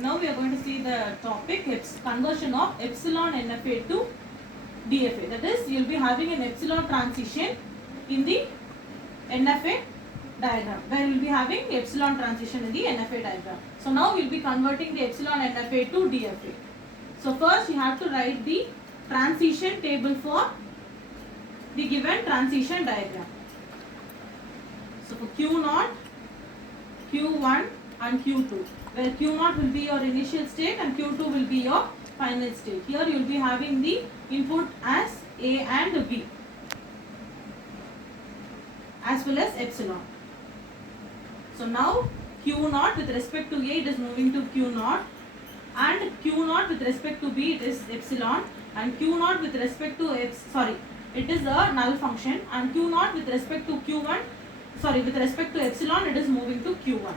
Now we are going to see the topic conversion of epsilon NFA to DFA. That is, you will be having an epsilon transition in the NFA diagram. Where you will be having epsilon transition in the NFA diagram. So now we will be converting the epsilon NFA to DFA. So first you have to write the transition table for the given transition diagram. So for Q0, Q1 and Q2, where Q0 will be your initial state and Q2 will be your final state. Here you will be having the input as A and B as well as epsilon. So now Q0 with respect to A it is moving to Q0, and Q0 with respect to B it is epsilon, and Q0 with respect to it is a null function, and Q0 with respect to with respect to epsilon it is moving to Q1,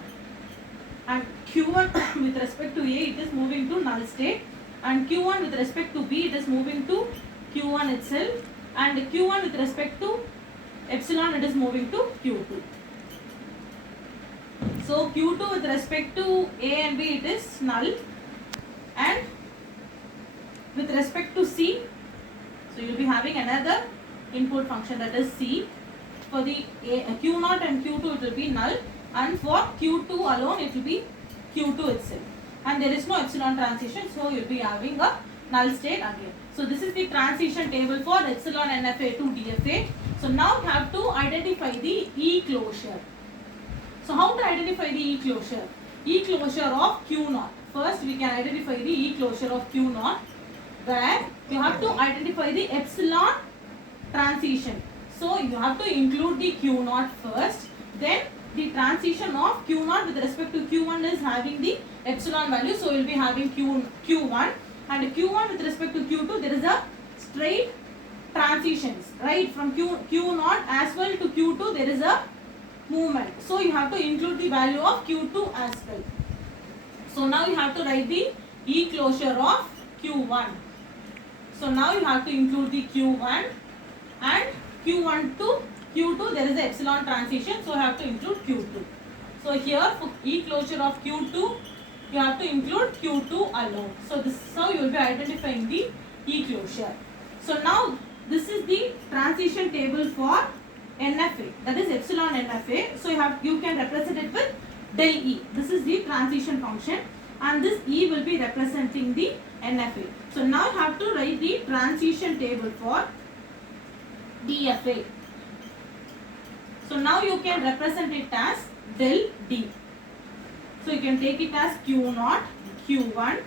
and Q1 with respect to A it is moving to null state, and Q1 with respect to B it is moving to Q1 itself, and Q1 with respect to epsilon it is moving to Q2. So Q2 with respect to A and B it is null, and with respect to C, so you will be having another input function, that is C. For the Q0 and Q2 it will be null, and for Q2 alone it will be Q2 itself, and there is no epsilon transition, so you will be having a null state again. So this is the transition table for epsilon NFA to DFA. So now you have to identify the E closure. So how to identify the E closure? E closure of Q0. First we can identify the E closure of Q0, where you have to identify the epsilon transition. So you have to include the Q0 first, then the transition of Q0 with respect to Q1 is having the epsilon value, so you will be having Q1, and Q1 with respect to Q2 there is a straight transitions, right? From Q0 as well to Q2 there is a movement, so you have to include the value of Q2 as well. So now you have to write the E closure of Q1. So now you have to include the Q1, and Q1 to Q2 there is a epsilon transition, so you have to include Q2. So here for E closure of Q2 you have to include Q2 alone. So this is how you will be identifying the E closure. So now this is the transition table for NFA, that is epsilon NFA. So you can represent it with del E. This is the transition function, and this E will be representing the NFA. So now you have to write the transition table for DFA. So now you can represent it as del D. So you can take it as Q0, Q1.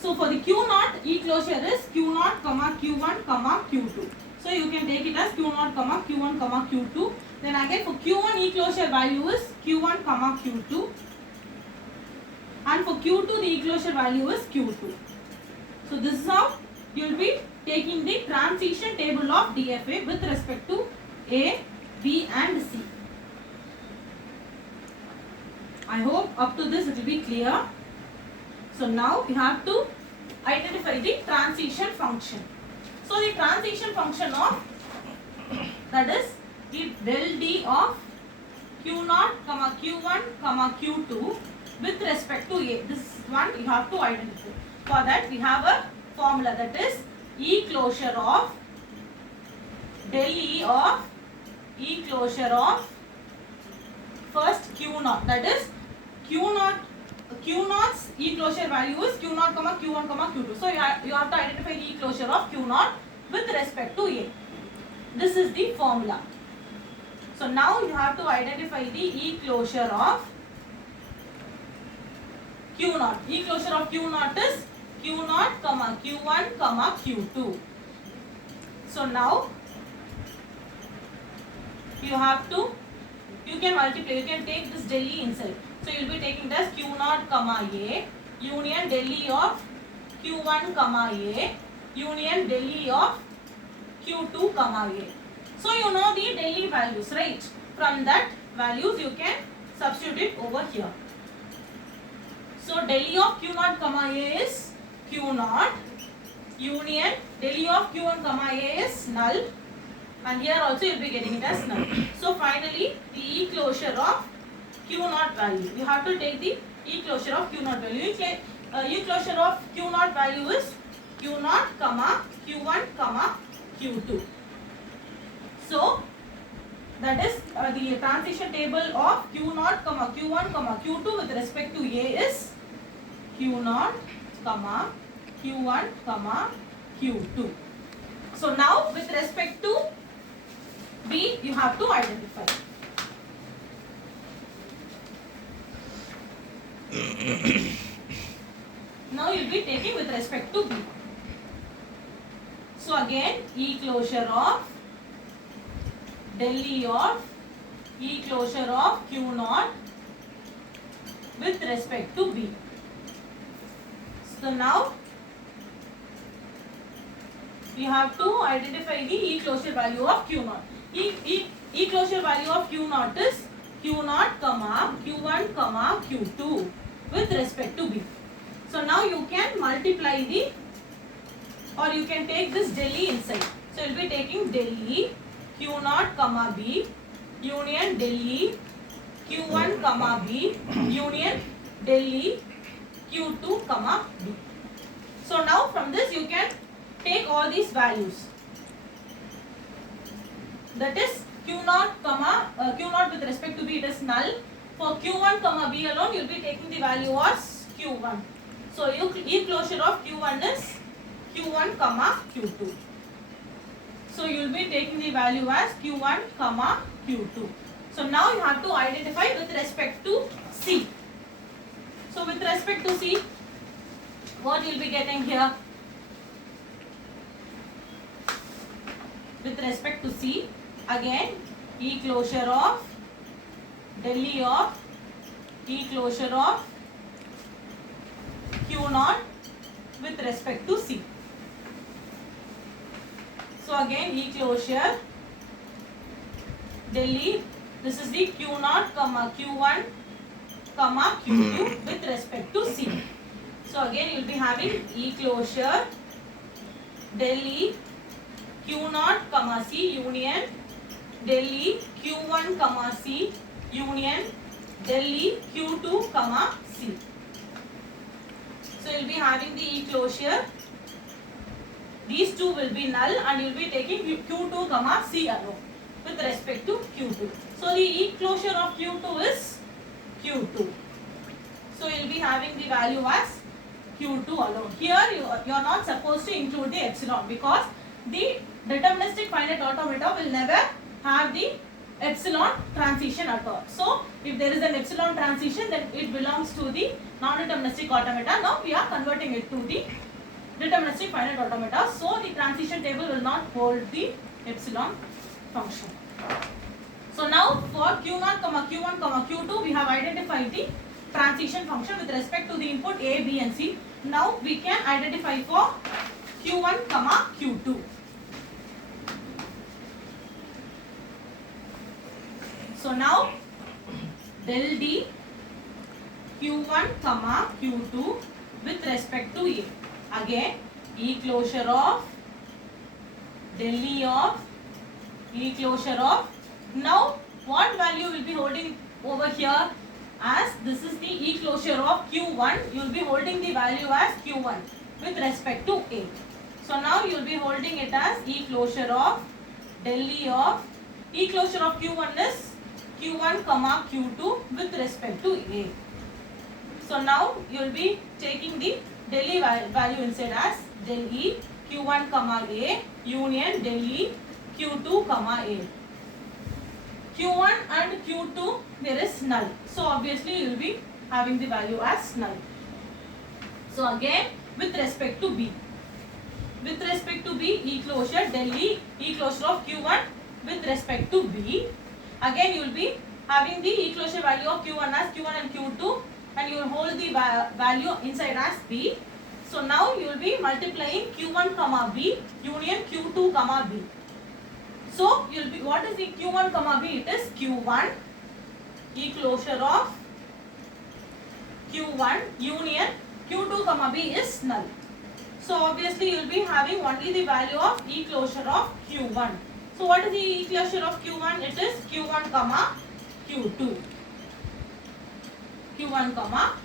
So for the Q0, E closure is Q0, Q1, Q2. So you can take it as Q0, Q1, Q2. Then again for Q1 E closure value is Q1, Q2. And for Q2 the E closure value is Q2. So this is how you will be taking the transition table of DFA with respect to A, B and C. I hope up to this it will be clear. So now you have to identify the transition function. So the transition function of, that is the del D of Q0, Q1, Q2 with respect to A. This one you have to identify. For that we have a formula, that is E closure of del E of E closure of first Q0, that is Q0's E closure value is Q0, Q1, Q2. So you have to identify the E closure of Q0 with respect to A. This is the formula. So now you have to identify the E closure of Q0. E closure of Q0 is Q0, Q1, Q2. So now you can multiply, you can take this del E inside. So you will be taking this Q0, A, union del E of Q1, A, union del E of Q2, A. So you know the del E values, right? From that values you can substitute it over here. So del E of Q0, A is Q0, union del E of Q1, A is null, and here also you will be getting it as null. So finally the E closure of Q0 value, you have to take the E closure of Q naught value. E closure of Q naught value is Q naught comma Q1 comma Q2. So that is the transition table of Q naught comma Q1 comma Q2 with respect to A is Q naught comma Q1 comma Q2. So now with respect to B, you have to identify. Now you will be taking with respect to B. So again, E closure of del E of E closure of Q naught with respect to B. So now you have to identify the E closure value of Q naught. E closure value of Q naught is Q naught comma Q1 comma Q2 with respect to B. So now you can multiply the, or you can take this del E inside. So you will be taking del E Q naught comma B union del E Q1 comma B union del E Q2 comma B. So now from this you can take all these values. That is Q naught comma Q naught with respect to B, it is null. For Q1 comma B alone, you will be taking the value as Q1. So E closure of Q1 is Q1 comma Q2. So you will be taking the value as Q1 comma Q2. So now you have to identify with respect to C. So with respect to C, what you will be getting here? With respect to C, again E closure of del E of E closure of Q naught with respect to C. So again E closure del E, this is the Q naught comma Q1 comma Q2 with respect to C. So again you will be having E closure del E Q naught comma C union del E Q1 comma C union del E Q2 comma C. So you will be having the E closure. These two will be null and you will be taking Q2 comma C alone with respect to Q2. So the E closure of Q2 is Q2. So you will be having the value as Q2 alone. Here you are not supposed to include the epsilon because the deterministic finite automata will never have the epsilon transition at all. So if there is an epsilon transition, then it belongs to the non-deterministic automata. Now we are converting it to the deterministic finite automata. So the transition table will not hold the epsilon function. So now for Q0 comma Q1 comma Q2 we have identified the transition function with respect to the input A, B and C. Now we can identify for Q1 comma Q2. So now del D Q1 comma Q2 with respect to A. Again E closure of del E of E closure of. Now what value will be holding over here? As this is the E closure of Q1, you will be holding the value as Q1 with respect to A. So now you will be holding it as E closure of del E of E closure of Q1 is Q1 comma Q2 with respect to A. So now you will be taking the del E value inside as del E Q1 comma A union del E Q2 comma A. Q1 and Q2 there is null. So obviously you will be having the value as null. So again with respect to B. With respect to B, E closure del E, E closure of Q1 with respect to B. Again you will be having the E closure value of Q1 as Q1 and Q2 and you will hold the value inside as B. So now you will be multiplying Q1 comma B union Q2 comma B. So you will be, what is the Q1 comma B? It is Q1 E closure of Q1 union Q2 comma B is null. So obviously you will be having only the value of E closure of Q1. So what is the E closure of Q1? It is Q1 comma Q2. Q1 comma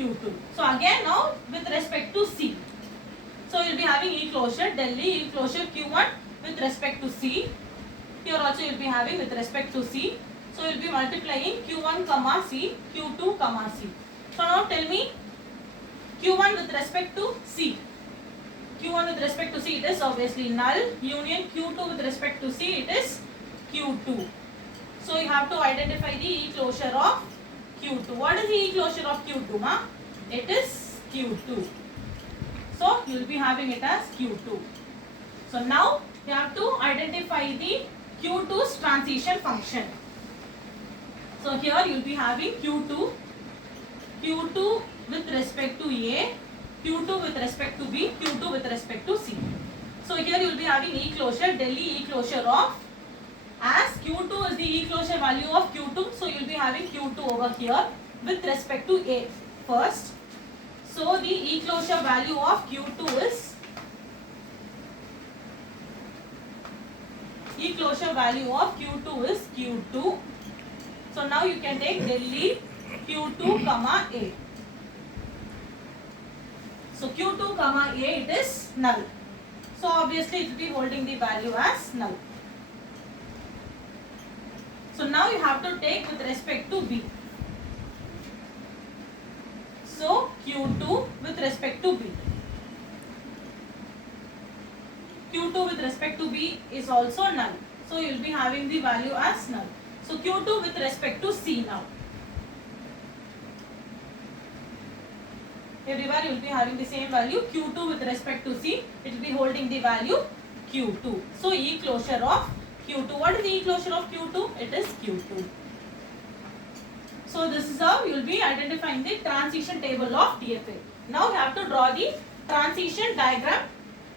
Q2. So again now with respect to C. So you'll be having E closure, Delhi E closure Q1 with respect to C. Here also you'll be having with respect to C. So you'll be multiplying Q1 comma C, Q2 comma C. So now tell me Q1 with respect to C. Q1 with respect to C, it is obviously null. Union Q2 with respect to C, it is Q2. So you have to identify the E closure of Q2. What is the E closure of Q2? Ma? It is Q2. So you will be having it as Q2. So now you have to identify the Q2's transition function. So here you will be having Q2 with respect to A, Q2 with respect to B, Q2 with respect to C. So here you will be having E closure, Delhi E closure of, as Q2 is the E closure value of Q2, so you will be having Q2 over here with respect to A first. So the E closure value of Q2 is E closure value of Q2 is Q2. So now you can take Delhi Q2 comma A. So Q2 comma A, it is null. So obviously it will be holding the value as null. So now you have to take with respect to B. So Q2 with respect to B. Q2 with respect to B is also null. So you will be having the value as null. So Q2 with respect to C now. Everywhere you will be having the same value. Q2 with respect to C, it will be holding the value Q2. So E closure of Q2. What is the E closure of Q2? It is Q2. So this is how you will be identifying the transition table of DFA. Now you have to draw the transition diagram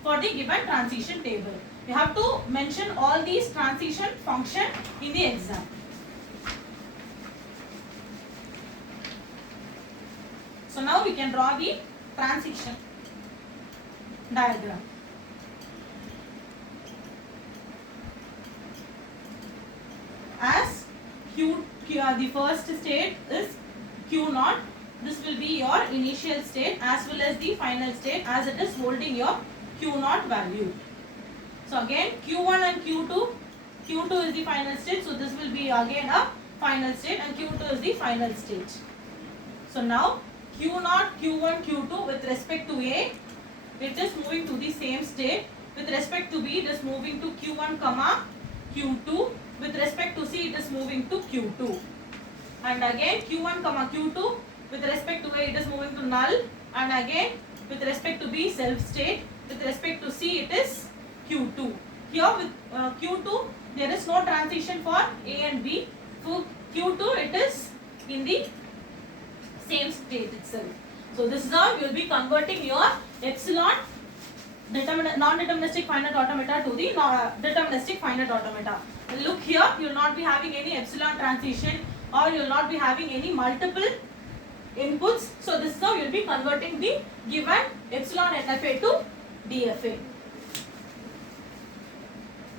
for the given transition table. You have to mention all these transition function in the exam. So now we can draw the transition diagram. As the first state is Q0. This will be your initial state as well as the final state, as it is holding your Q0 value. So again Q1 and Q2. Q2 is the final state. So this will be again a final state, and Q2 is the final state. So now Q0, Q1, Q2 with respect to A, it is moving to the same state. With respect to B, it is moving to Q1 comma Q2. With respect to C, it is moving to Q2. And again Q1 comma Q2, with respect to A, it is moving to null. And again with respect to B, self state. With respect to C, it is Q2. Here with Q2, there is no transition for A and B. For Q2, it is in the same state itself. So this is how you will be converting your epsilon non-deterministic finite automata to the deterministic finite automata. And look here, you will not be having any epsilon transition, or you will not be having any multiple inputs. So this is how you will be converting the given epsilon NFA to DFA.